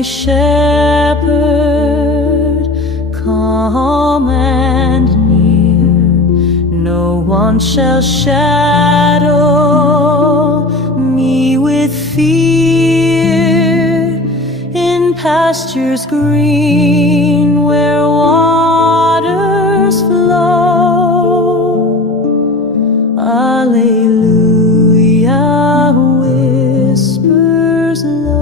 my shepherd, calm and near. No one shall shadow me with fear. In pastures green where waters flow, Alleluia whispers low.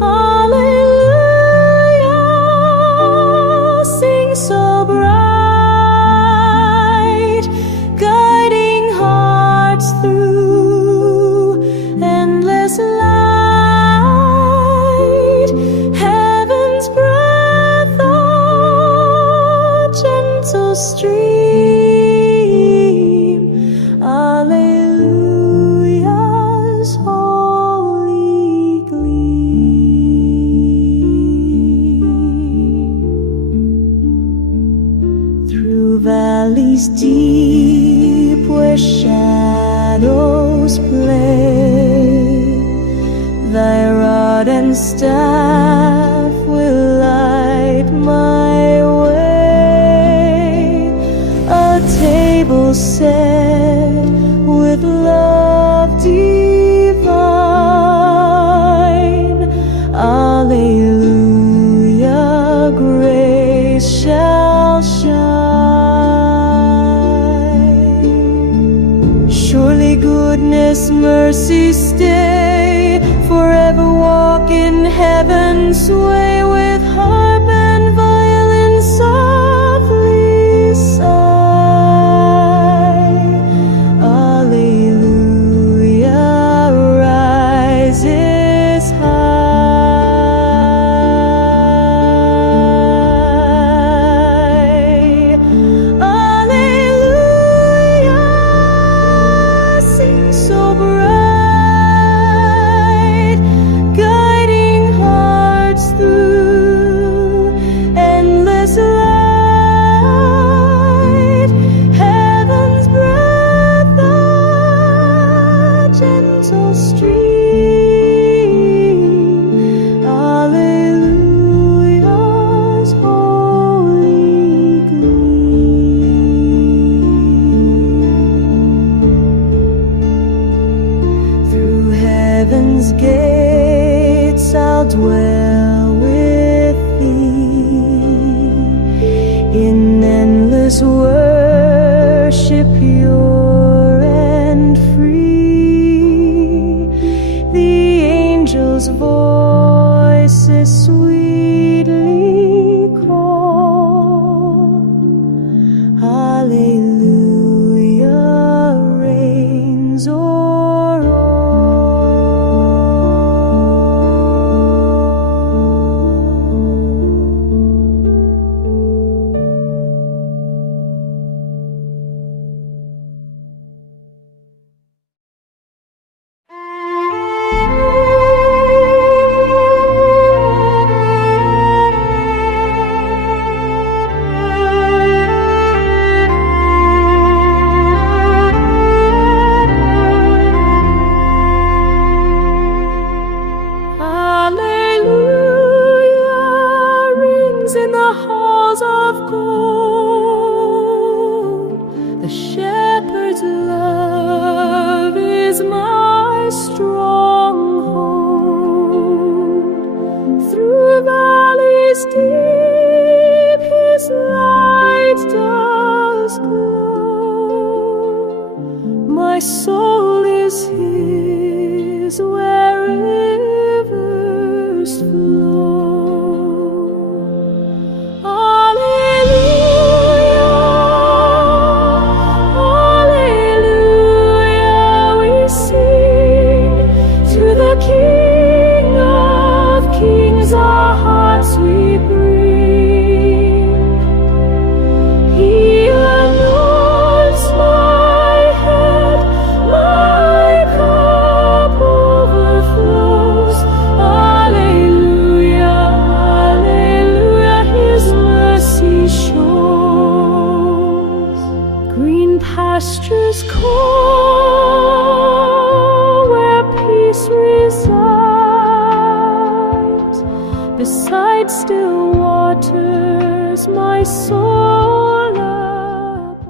Alleluia sings so bright, guiding hearts through endless light. Heaven's breath, a gentle stream, Alleluia's holy gleam. Through valleys deep where shadows play, thy rod and staff will light my way. A table set with love divine, Alleluia, grace shall shine. Surely goodness, mercy stay, forever walk in heaven's way, with harp and violin softly sigh. Alleluia rises high. Alleluia sings so bright, guiding hearts through endless light. Heaven's breath, a gentle stream, Alleluia's holy gleam. Through heaven's gates I'll dwell with thee, in endless worship pure and free. The angels' voices sweetly call, Alleluia reigns o'er Alleluia rings in the halls of gold. The shepherd's love is my stronghold. Through valleys deep his light does glow. My soul is his where rivers flow. Alleluia, Alleluia, we sing to the King of Kings. Our hearts we bring. He anoints my head, my cup overflows. Alleluia, Alleluia, his mercy shows. Green pastures call where peace resides. beside still waters my soul abides.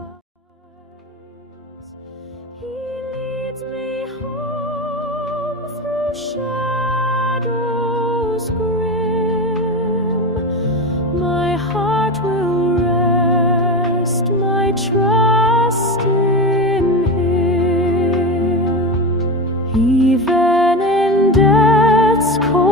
He leads me home through shadows grim. My heart will rest, my trust in Him. Even in death's cold